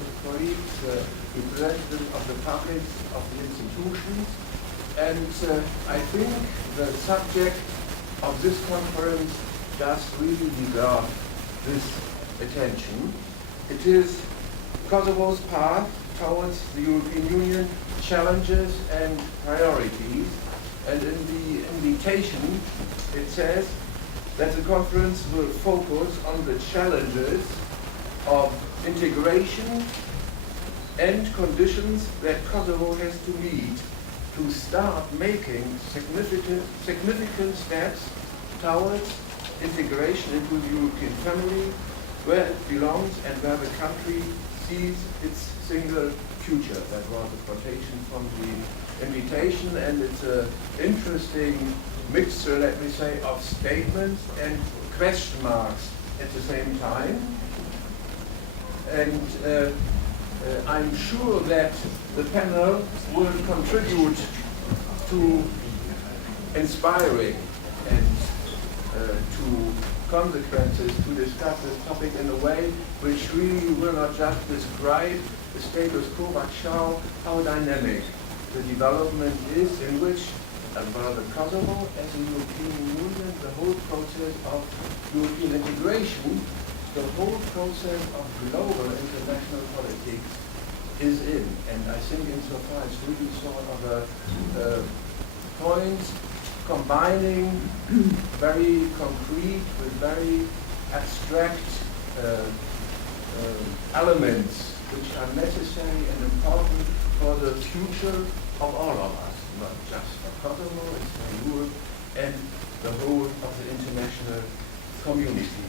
respected colleagues, representatives of the public, of the institutions, and I think the subject of this conference does really deserve this attention. It is Kosovo's path towards the European Union, challenges and priorities, and in the invitation it says that the conference will focus on the challenges of integration and conditions that Kosovo has to meet to start making significant steps towards integration into the European family, where it belongs and where the country sees its single future. That was a quotation from the invitation, and it's an interesting mixture, let me say, of statements and question marks at the same time. And I'm sure that the panel will contribute to inspiring and to consequences to discuss this topic in a way which really will not just describe the status quo, but show how dynamic the development is in which, as well as Kosovo, as a European Union, the whole process of European integration, the whole process of global international politics is in. And I think insofar it's really sort of a point combining very concrete with very abstract elements which are necessary and important for the future of all of us, not just for Kosovo, it's for Europe and the whole of the international community.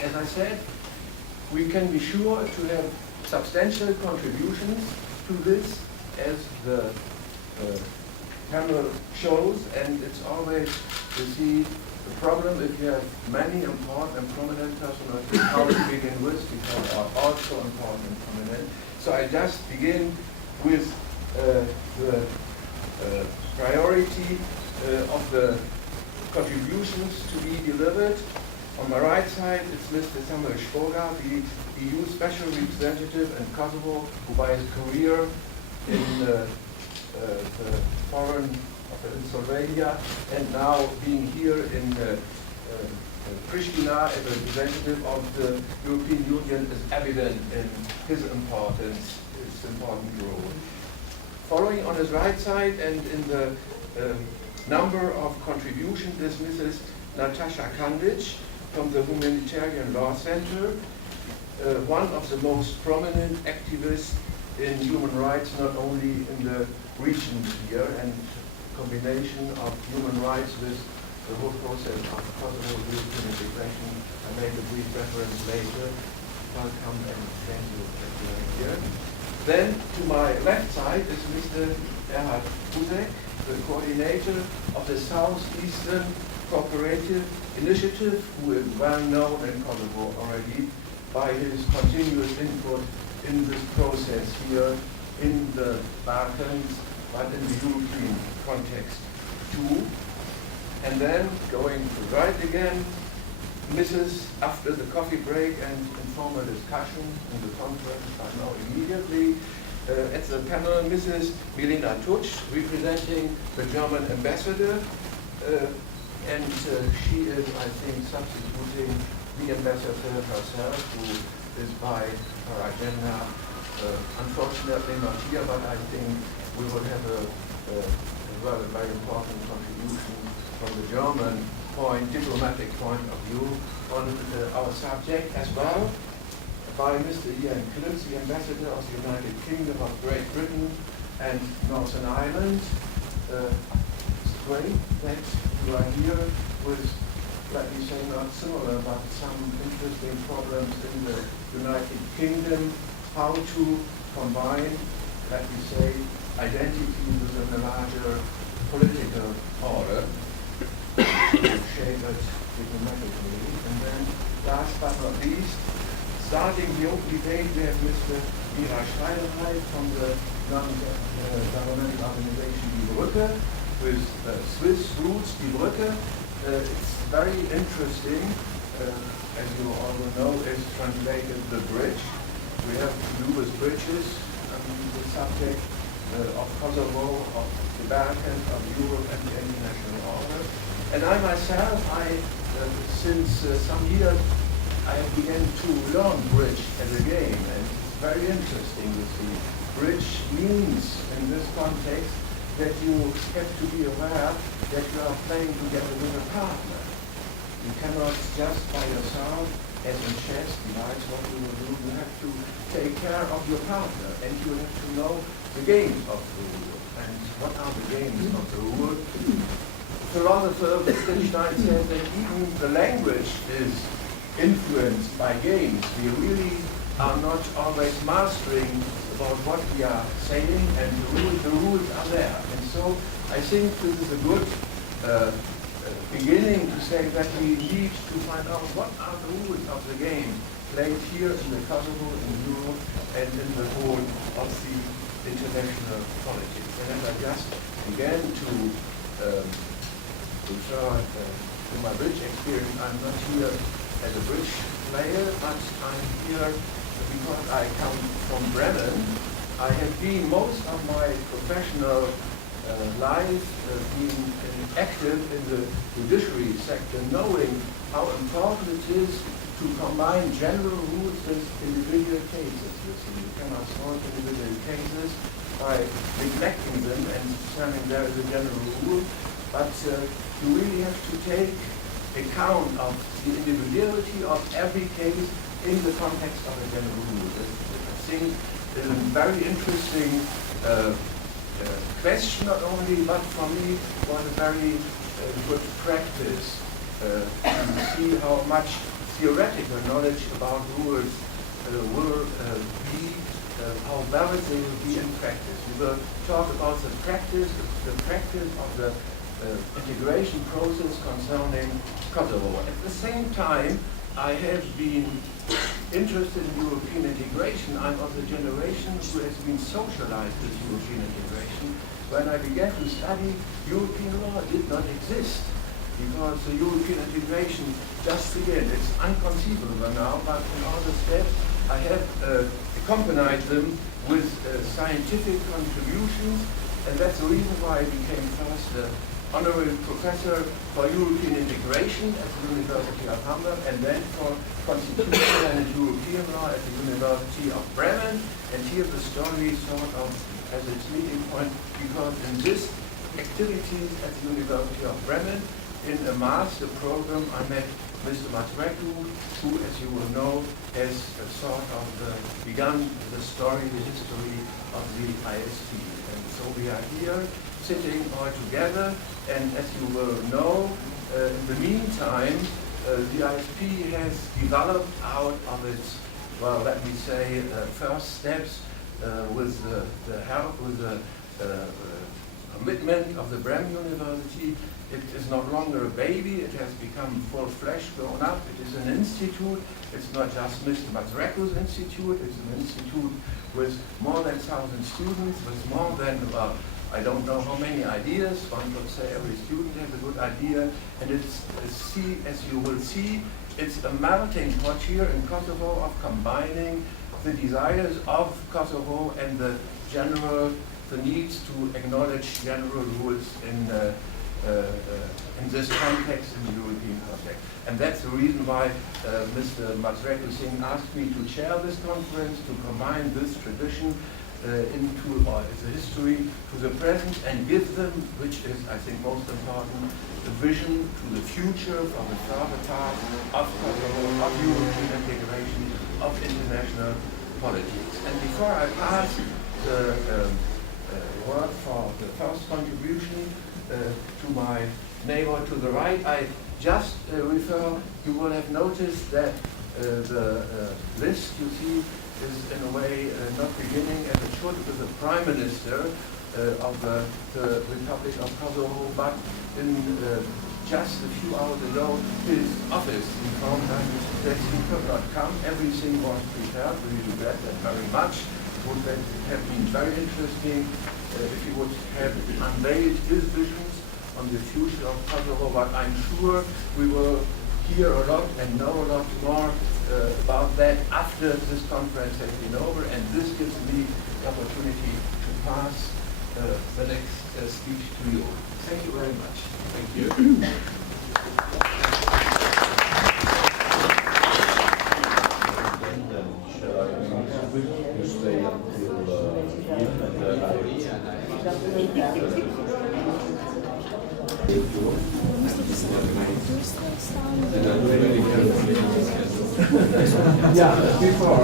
As I said, we can be sure to have substantial contributions to this, as the panel shows, and it's always to see the problem if you have many important and prominent personalities, how to begin with, because they are also important and prominent. So I just begin with the priority of the contributions to be delivered. On my right side, it's Mr. Samuel Špoga, the EU Special Representative in Kosovo, who by his career in the foreign in Slovenia and now being here in Pristina as a representative of the European Union is evident in his importance, his important role. Following on his right side and in the number of contributions is Mrs. Natasha Kandic from the Humanitarian Law Center, one of the most prominent activists in human rights, not only in the region here, and combination of human rights with the whole process of Kosovo European integration. I made a brief reference later. Welcome and thank you for being here. Then to my left side is Mr. Erhard Buzek, the coordinator of the Southeastern Cooperative Initiative, who is well known in Kosovo already by his continuous input in this process here in the Balkans, but in the European context too. And then going to the right again, after the coffee break and informal discussion in the conference, but now immediately, at the panel, Mrs. Milena Tutsch, representing the German ambassador, and she is, I think, substituting the ambassador herself, who is by her agenda, unfortunately not here, but I think we will have a very important contribution from the German diplomatic point of view on our subject as well, by Mr. Ian Clips, the ambassador of the United Kingdom of Great Britain and Northern Ireland. It's great that you are here with, let me say, not similar, but some interesting problems in the United Kingdom, how to combine, let me say, identity within a larger political order, shape it diplomatically. And then, last but not least, starting the open debate, we have Mr. Mira Steinerheit from the non-governmental organization Die Brücke, with Swiss roots, Die Brücke. It's very interesting as you all know, is translated the bridge. We have to do with bridges, the subject of Kosovo, of the Balkans, of Europe, and the international order. And I myself, since some years, I began to learn bridge as a game, and it's very interesting to see. Bridge means, in this context, that you have to be aware that you are playing together with a partner. You cannot just by yourself, as in chess, devise what you will do. You have to take care of your partner, and you have to know the games of the rule. And what are the games of the rule? Philosopher Wittgenstein says that even the language is influenced by games. We really are not always mastering about what we are saying, and the rules are there. And so I think this is a good beginning to say that we need to find out what are the rules of the game played here in the Kosovo, in Europe, and in the whole of the international politics. And as I just began to refer to my bridge experience, I'm not here as a bridge player, but I'm here because I come from Bremen. I have been most of my professional life being active in the judiciary sector, knowing how important it is to combine general rules with individual cases. You cannot solve individual cases by neglecting them and saying there is a general rule, but you really have to take account of the individuality of every case in the context of a general rule. I think is a very interesting question, not only, but for me was a very good practice to see how much theoretical knowledge about rules will be, how valid they will be in practice. We will talk about the practice of the integration process concerning Kosovo. At the same time, I have been interested in European integration. I'm of the generation who has been socialized with European integration. When I began to study, European law did not exist because the European integration just began. It's inconceivable now, but in all the steps I have accompanied them with scientific contributions, and that's the reason why I became first honorary professor for European integration at the University of Hamburg, and then for constitutional and European law at the University of Bremen. And here the story sort of has its meeting point, because in this activities at the University of Bremen, in a master program, I met Mr. Matreku, who, as you will know, has sort of begun the story, the history of the ISP. And so we are here sitting all together, and as you will know, in the meantime, the ISP has developed out of its, well, let me say, first steps with the help, with the commitment of the Bremen University. It is no longer a baby, it has become full-fledged, grown up. It is an institute. It's not just Mr. Matsreku's institute, it's an institute with more than 1,000 students, with more than, I don't know how many ideas. One could say every student has a good idea, and it's, as you will see, it's a melting pot here in Kosovo of combining the desires of Kosovo and the needs to acknowledge general rules in this context, in the European context. And that's the reason why Mr. Matsreku Singh asked me to chair this conference, to combine this tradition into the history to the present, and give them, which is, I think, most important, the vision to the future for the further path of Kosovo, of European integration, of international politics. And before I pass the word for the first contribution to my neighbor to the right, I just refer, you will have noticed that the list you see is in a way not beginning as it should with the Prime Minister of the Republic of Kosovo, but in just a few hours ago, his office informed us that he could not come. Everything was prepared. We regret that very much. It would have been very interesting if he would have unveiled his visions on the future of Kosovo, but I'm sure we will hear a lot and know a lot more about that after this conference has been over, and this gives me the opportunity to pass the next speech to you. Thank you very much. Thank you. Yeah, I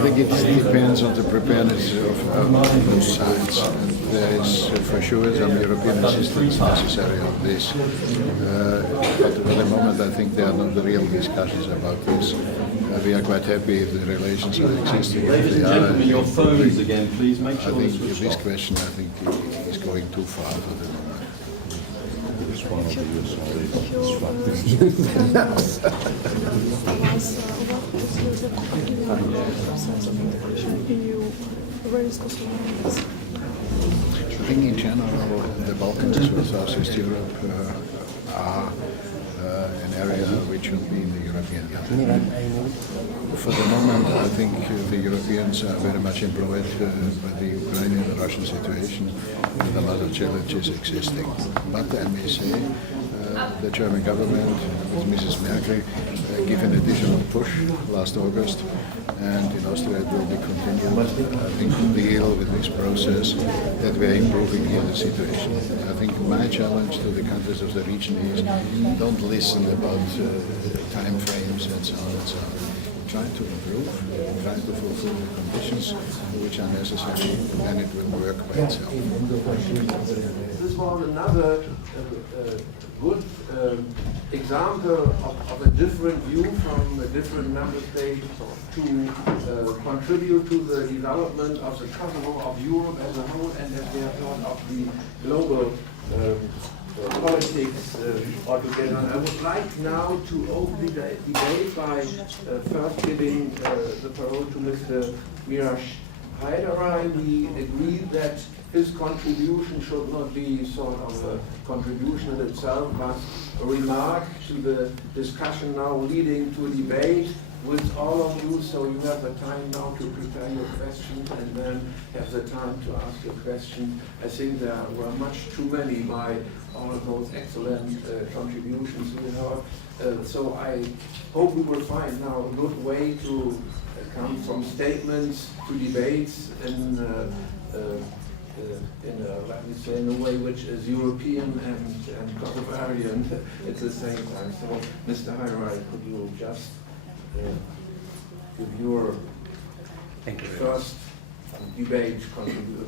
think it depends on the preparedness of both sides. There is for sure some European assistance necessary on this, but for the moment I think there are not real discussions about this. We are quite happy if the relations are existing. Ladies and gentlemen, your phones again, please make sure. I think this question is going too far for the moment. I think in general the Balkans as well as Southeast Europe are an area which should be in the European Union. For the moment, I think the Europeans are very much employed by the Ukrainian and Russian situation, and a lot of challenges existing. But I may say the German government, with Mrs. Merkel, gave an additional push last August, and in Austria it will be continued, I think, to deal with this process that we are improving here the situation. I think my challenge to the countries of the region is don't listen about time frames and so on and so on. Try to improve, try to fulfill the conditions which are necessary, and it will work by itself. This was another good example of a different view from a different member states to contribute to the development of the Kosovo, of Europe as a whole, and as we have thought of the global politics altogether. I would like now to open the debate by first giving the parole to Mr. Mirash Haidarai. We agreed that his contribution should not be sort of a contribution in itself, but a remark to the discussion now leading to a debate with all of you, so you have the time now to prepare your questions and then have the time to ask your questions. I think there were much too many by all of those excellent contributions we heard. So I hope we will find now a good way to come from statements to debates in let me say, in a way which is European and Kosovarian at the same time. So, Mr. Haidarai, could you just give your first debate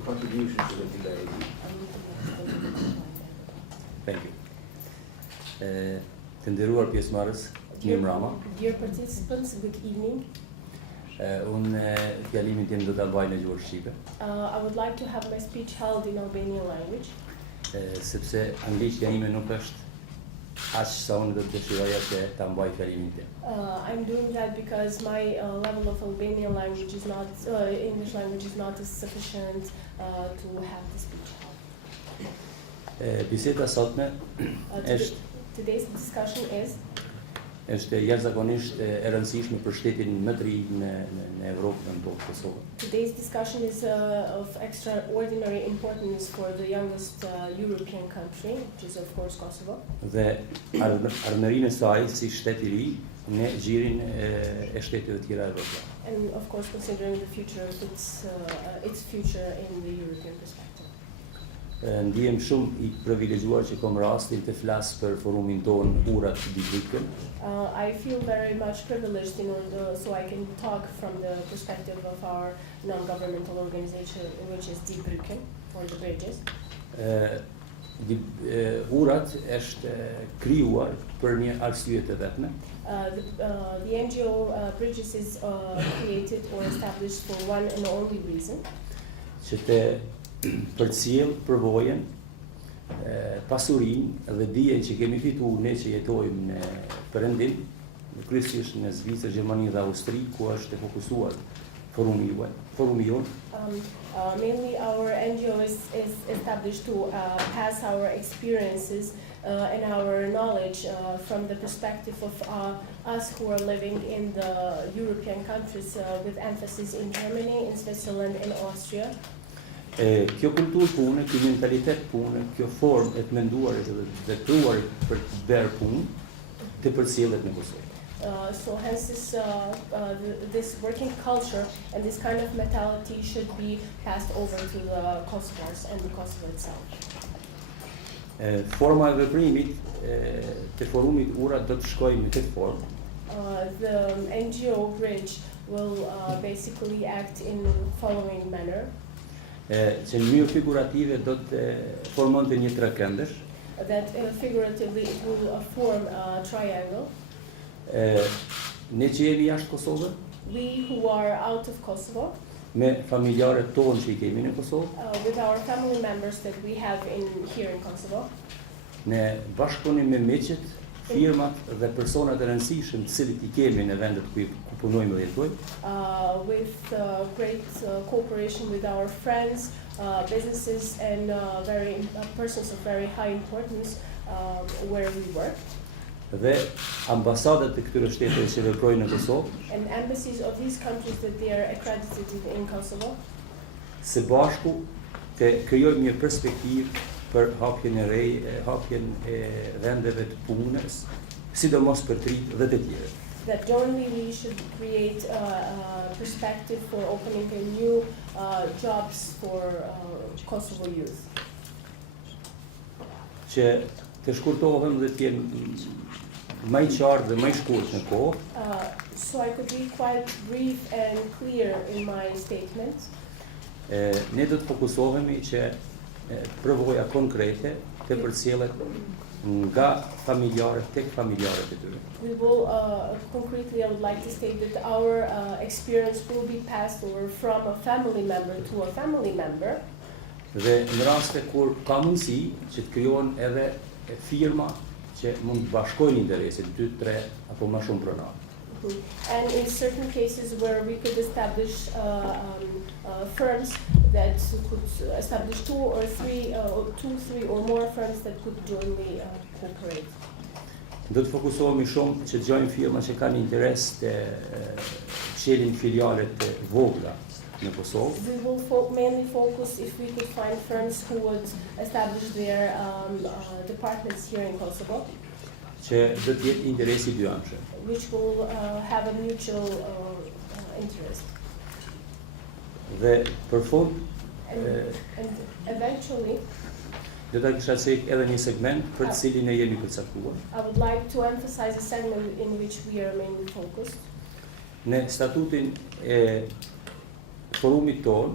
contribution to the debate? Thank you. Të nderuar pjesëmarrës, mirëmbrëma. Dear participants, good evening. Unë fjalimin tim do ta bëj në gjuhën shqipe. I would like to have my speech held in Albanian language. Sepse anglishtja ime nuk është aq sa unë do të dëshiroja që ta mbaj fjalimin tim. I'm doing that because my level of Albanian language is not, English language is not as sufficient to have the speech held. Biseda sotme Today's discussion është jashtëzakonisht e rëndësishme për shtetin më të ri në Evropën tonë, Kosovë. Today's discussion is of extraordinary importance for the youngest European country, which is of course Kosovo. Dhe ardhmërinë e saj si shtet I ri në gjirin e shteteve të tjera evropiane. And of course considering the future of its future in the European perspective. Ndihem shumë I privilegjuar që kam rastin të flas për forumin ton Urat di Brücken. I feel very much privileged in order so I can talk from the perspective of our non-governmental organization, which is die Brücken, or the bridges. Urat është krijuar për një arsye të vetme. The NGO Bridges is created or established for one and only reason. Që të përcjell përvojën pasurinë dhe dijen që kemi fituar ne që jetojmë në Perëndim, kryesisht në Zvicër, Gjermani dhe Austri, ku është e fokusuar forumi jonë. Mainly our NGO is established to pass our experiences and our knowledge from the perspective of us who are living in the European countries with emphasis in Germany, in Switzerland and Austria. Kjo kulturë pune, kjo mentalitet pune, kjo formë e të menduarit dhe të vepruarit për të bërë punë, të përcjellet në Kosovë. So hence this working culture and this kind of mentality should be passed over to the Kosovars and the Kosovo itself. Forma e veprimit të forumit Urat do të shkojë në këtë formë. The NGO bridge will basically act in the following manner. Që në mënyrë figurative do të formonte një trekëndësh. That figuratively it will form a triangle. Ne që jemi jashtë Kosovë, We who are out of Kosovo, me familjarët tonë që I kemi në Kosovë, with our family members that we have here in Kosovo, ne bashkëpunim me meqet, firmat dhe personat e rëndësishëm të cilët I kemi në vendet ku punojmë dhe jetojmë, with great cooperation with our friends, businesses and persons of very high importance where we work. Dhe ambasadat të këtyre shteteve që veprojnë në Kosovë, and embassies of these countries that they are accredited in Kosovo, së bashku të krijojmë një perspektivë për hapjen e vendeve të punës, sidomos për të rinjtë dhe të tjerë. That jointly we should create a perspective for opening a new jobs for Kosovo youth. Që të shkurtohem dhe të jenë më I qartë dhe më I shkurt në kohë. So I could be quite brief and clear in my statement. Ne do të fokusohemi që përvoja konkrete të përcjellet nga familjarët tek familjarët e tyre. We will concretely, I would like to state that our experience will be passed over from a family member to a family member. Dhe në raste kur ka mundësi që të krijohen edhe firma që mund të bashkojnë interesit 2, 3 apo më shumë pronarë. And in certain cases where we could establish firms that could establish 2, 3 or more firms that could jointly cooperate. Do të fokusohemi shumë që të gjojmë firma që kanë interes të qelin filialet të vogla në Kosovë. We will mainly focus if we could find firms who would establish their departments here in Kosovo, që do të jetë interesi dy anëshëm. which will have a mutual interest. Dhe për fund, And eventually, do ta kisha cek edhe një segment për të cilin ne jemi përcaktuar. I would like to emphasize a segment in which we are mainly focused. Në statutin e forumit tonë,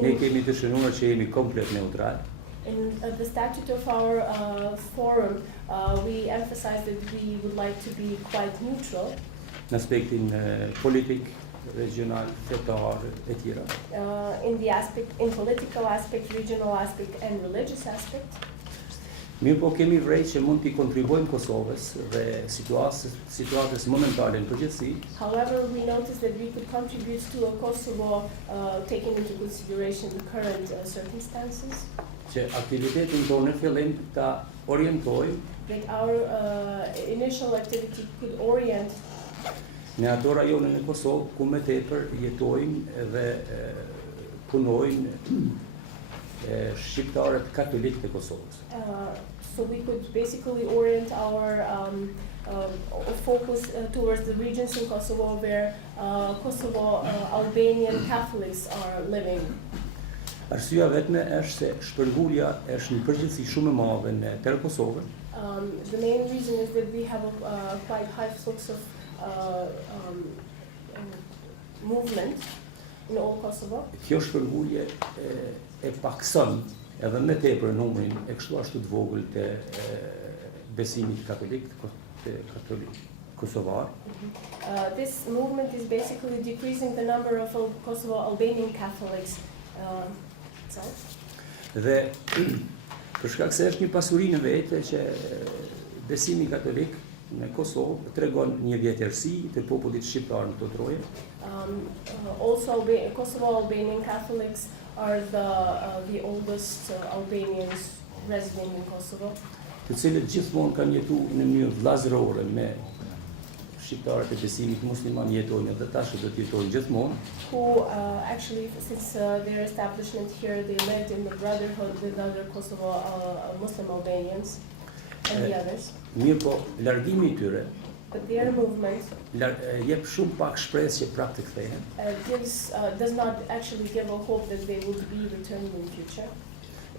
ne kemi të shënuar që jemi komplet neutral. In the statute of our forum, we emphasize that we would like to be quite neutral Në aspektin politik, regional, fetar e tjera. in political aspect, regional aspect, and religious aspect. Mirë po kemi vrej që mund t'i kontribuojmë Kosovës dhe situatës momentale në përgjithësi, However, we noticed that we could contribute to a Kosovo taking into consideration the current circumstances. që aktivitetin tonë në fillim ta orientojmë That our initial activity could orient në ato rajone në Kosovë ku më tepër jetojnë dhe punojnë shqiptarët katolikë të Kosovës. so we could basically orient our focus towards the regions in Kosovo where Kosovo Albanian Catholics are living. Arsyeja vetme është se shpërngulja është në përgjithësi shumë e madhe në tërë Kosovën. The main reason is that we have a quite high flux of movement in all Kosovo. Kjo shpërngulje e pakson edhe më tepër numrin e kështu ashtu të vogël të besimit katolik kosovar. This movement is basically decreasing the number of Kosovo Albanian Catholics itself. Dhe Për shkak se është një pasuri në vete që besimi katolik në Kosovë tregon një vjetërsi të popullit shqiptar në këto troje. Also, Kosovo Albanian Catholics are the oldest Albanians resident in Kosovo. Të cilët gjithmonë kanë jetuar në mënyrë vllazërore me shqiptarët e besimit musliman jetojnë dhe tash do të jetojnë gjithmonë. Who actually, since their establishment here, they lived in the brotherhood with other Kosovo Muslim Albanians and the others. Mirë po, largimi I tyre But their movement jep shumë pak shpresë që prapë të kthehen. does not actually give a hope that they will be returned in the future.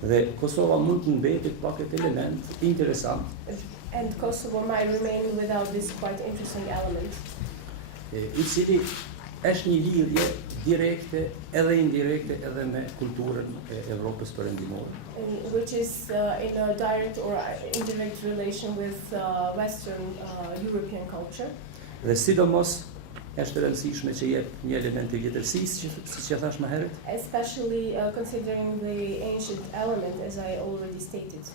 Dhe Kosova mund të mbetet pak et element interesant. And Kosovo might remain without this quite interesting element. I cili është një lidhje direkte edhe indirekte edhe me kulturën e Evropës perëndimore. Which is in a direct or indirect relation with Western European culture. Dhe sidomos është rëndësishme që jep një element të vjetërsisë, siç e thash më herët. Especially considering the ancient element, as I already stated.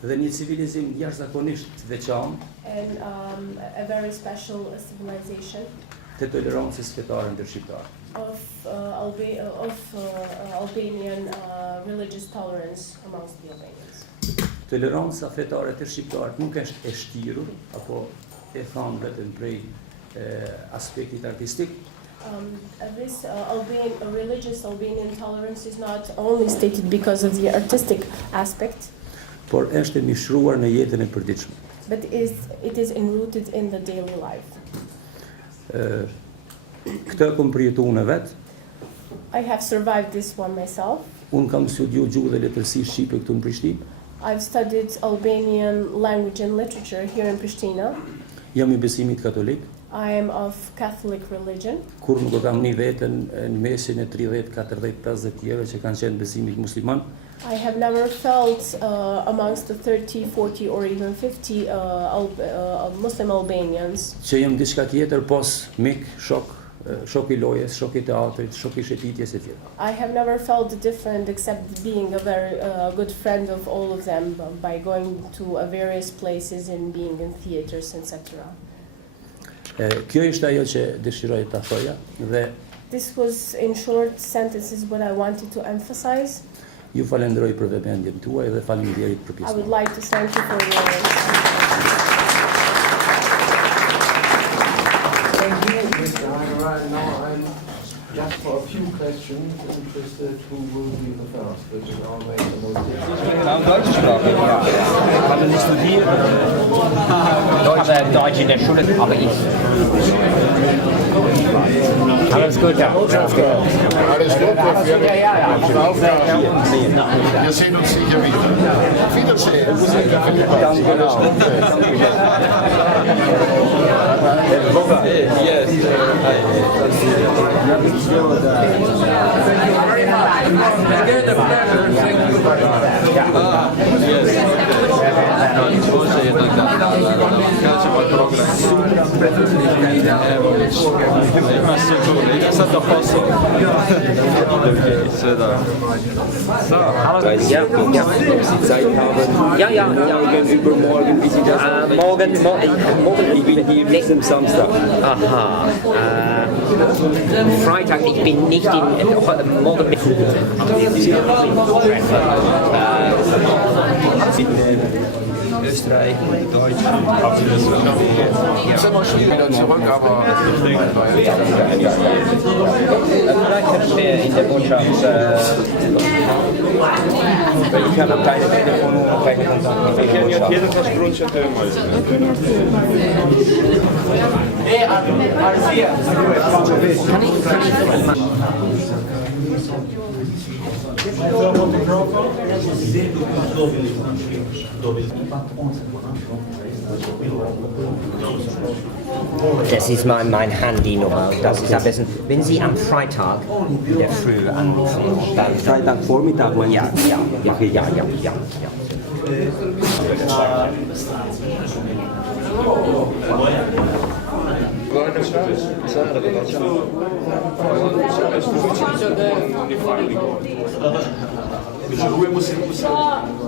Dhe një civilizim jashtëzakonisht veçantë And a very special civilization të tolerancës fetare ndër shqiptarë. of Albanian religious tolerance amongst the Albanians. Toleranca fetare të shqiptarët nuk është e shtirur apo e thanë vetëm prej aspektit artistik. This religious Albanian tolerance is not only stated because of the artistic aspect, Por është e mishruar në jetën e përditshme. but it is enrooted in the daily life. Këtë kom përjetuar në vet. I have survived this one myself. Unë kam studiuar gjuhë dhe letërsi shqipe këtu në Prishtinë. I've studied Albanian language and literature here in Pristina. Jam I besimit katolik. I am of Catholic religion. Kur nuk e kam një veten në mesin e 30, 40, 50 tjerë që kanë qenë besimit musliman. I have never felt amongst the 30, 40 or even 50 Muslim Albanians Që jam diçka tjetër pos mik, shok I lojes, shok I teatrit, shok I shëtitjes e tjerë. I have never felt different except being a very good friend of all of them by going to various places and being in theaters, etc. Kjo ishte ajo që dëshiroj ta thoja dhe This was, in short sentences, what I wanted to emphasize. ju falenderoj për vëmendjen tuaj dhe faleminderit për I pjesën. would like to thank you for your Thank you, Mr. Right now I'm just for a few questions interested who will be the first, which is our main Deutschsprache, ja. Haben Sie studiert? Deutsch. Aber Deutsch in der Schule, aber ich. Alles gut, ja. Alles gut, wir sehen uns sicher wieder. Auf Wiedersehen. Yes. Again, a pleasure. Thank you very È stato a posto. Hallo. Ja, ja. Sie Zeit haben. Ja, ja, ja. Morgen, übermorgen, wie Sie das Morgen, Ich bin hier bis zum Samstag. Aha. Freitag, ich bin nicht in, morgen mit. Österreich, Deutsch. Jetzt sind wir schon wieder zurück, aber Vielleicht können wir in der Botschaft. Ich kann am keine Telefonnummer, keine Kontakte. Ich kann ja jeden Versprunchen Das ist mein Handynummer. Das ist am besten. Wenn Sie am Freitag in der Früh anrufen, dann. Freitagvormittag, mein Ja, ja, ja, ja, ja, ja. much.